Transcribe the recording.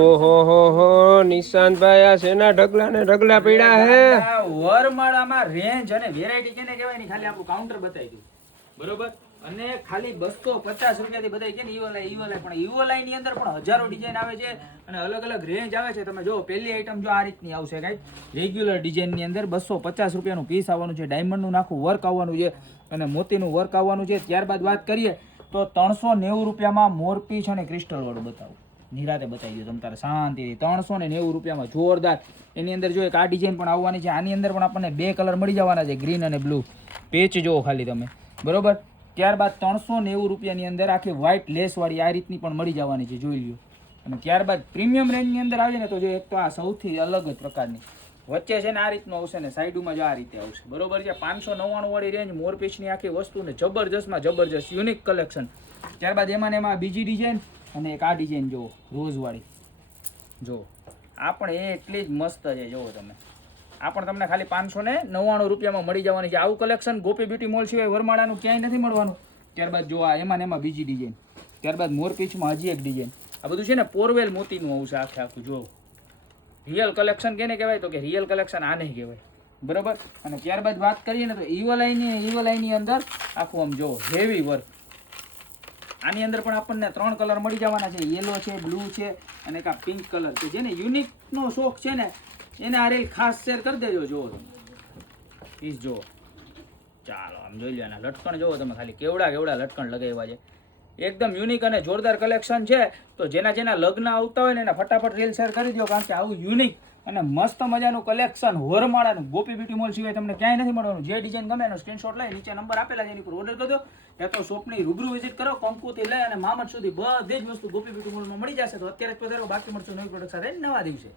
ઓહો હો નિશાંતભાઈ આ શેના ઢગલા ને ઢગલા પીડા હે વરમાળામાં રેન્જ અને વેરાયટી કેને કહેવાય ને ખાલી આપણું કાઉન્ટર બતાવી દઉં બરોબર અને ખાલી 250 રૂપિયાથી બધા કે ને ઈવોલાઈ પણ ઈવોલાઈ ની અંદર પણ હજારો ડિઝાઇન આવે છે અને અલગ અલગ રેન્જ આવે છે. તમે જો પહેલી આઈટમ જો આ રીતની આવશે ગાઈસ રેગ્યુલર ડિઝાઇન ની અંદર 250 રૂપિયાનું પીસ આવવાનું છે. ડાયમંડ નું નાખું વર્ક આવવાનું છે અને મોતીનું વર્ક આવવાનું છે. ત્યારબાદ વાત કરીએ તો 390 રૂપિયામાં મોરપીચ અને ક્રિસ્ટલ વાળું બતાવું નિરાતે બતાવી દો તમ તારે શાંતિથી 390 રૂપિયામાં જોરદાર. એની અંદર જો એક આ ડિઝાઇન પણ આવવાની છે. આની અંદર પણ આપણને બે કલર મળી જવાના છે ગ્રીન અને બ્લુ. પેચ જો ખાલી તમે બરોબર. ત્યારબાદ 390 રૂપિયાની અંદર આખી વ્હાઇટ લેસ વાળી આ રીતની પણ મળી જવાની છે જોઈ લ્યો. અને ત્યારબાદ પ્રીમિયમ રેન્જની અંદર આવે ને તો જો એક તો આ સૌથી અલગ જ પ્રકારની વચ્ચે છે ને આ રીતનું આવશે ને સાઈડમાં જો આ રીતે આવશે બરોબર છે. 599 વાળી રેન્જ મોરપીચની આખી વસ્તુ ને જબરજસ્તમાં જબરજસ્ત યુનિક કલેક્શન. ત્યારબાદ એમાં ને એમાં બીજી ડિઝાઇન અને એક આ ડિઝાઇન જુઓ રોઝ વાળી જો આ પણ એટલી જ મસ્ત છે. જુઓ તમે આ પણ તમને ખાલી 599 રૂપિયામાં મળી જવાની છે. આવું કલેક્શન ગોપી બ્યુટી મોલ સિવાય વરમાળાનું ક્યાંય નથી મળવાનું. ત્યારબાદ જો આ એમાં ને એમાં બીજી ડિઝાઇન. ત્યારબાદ મોરપીચમાં હજી એક ડિઝાઇન. આ બધું છે ને પોરવેલ મોતીનું આવશે આખે આખું જો રિયલ કલેક્શન કેને કહેવાય તો કે રિયલ કલેક્શન આને કહેવાય બરોબર. અને ત્યારબાદ વાત કરીએ ને તો ઈવોલાઈની અંદર આખું આમ જો હેવી વર્ક. આની અંદર પણ આપણને 3 કલર મળી જવાના છે. યેલો છે, બ્લુ છે અને એક આ પિંક કલર છે. જેને યુનિકનો શોખ છે ને એને આ રીલ ખાસ શેર કરી દેજો. જુઓ તમે પીસ જુઓ ચાલો આમ જોઈ લો. એના લટકણ જુઓ તમે ખાલી કેવડા લટકણ લગાવ્યા છે. એકદમ યુનિક અને જોરદાર કલેક્શન છે. તો જેના લગ્ન આવતા હોય ને એના ફટાફટ રીલ શેર કરી દો કારણ કે આવું યુનિક અને મસ્ત મજાનું કલેક્શન વરમાળાનું ગોપી બ્યુટી મોલ સિવાય તમને ક્યાંય નથી મળવાનું. જે ડિઝાઇન ગમે એનો સ્ક્રીનશોટ લઈ નીચે નંબર આપેલા છે એની પર ઓર્ડર કરી દો. યા તો શોપની રૂબરૂ વિઝિટ કરો. કંકુથી લઈ અને મામદ સુધી બધી જ વસ્તુ ગોપી બ્યુટી મોલમાં મળી જશે. તો અત્યારે જ પધારો. બાકી મળશે નવી પ્રોડક્ટ સાથે નવા દિવસે.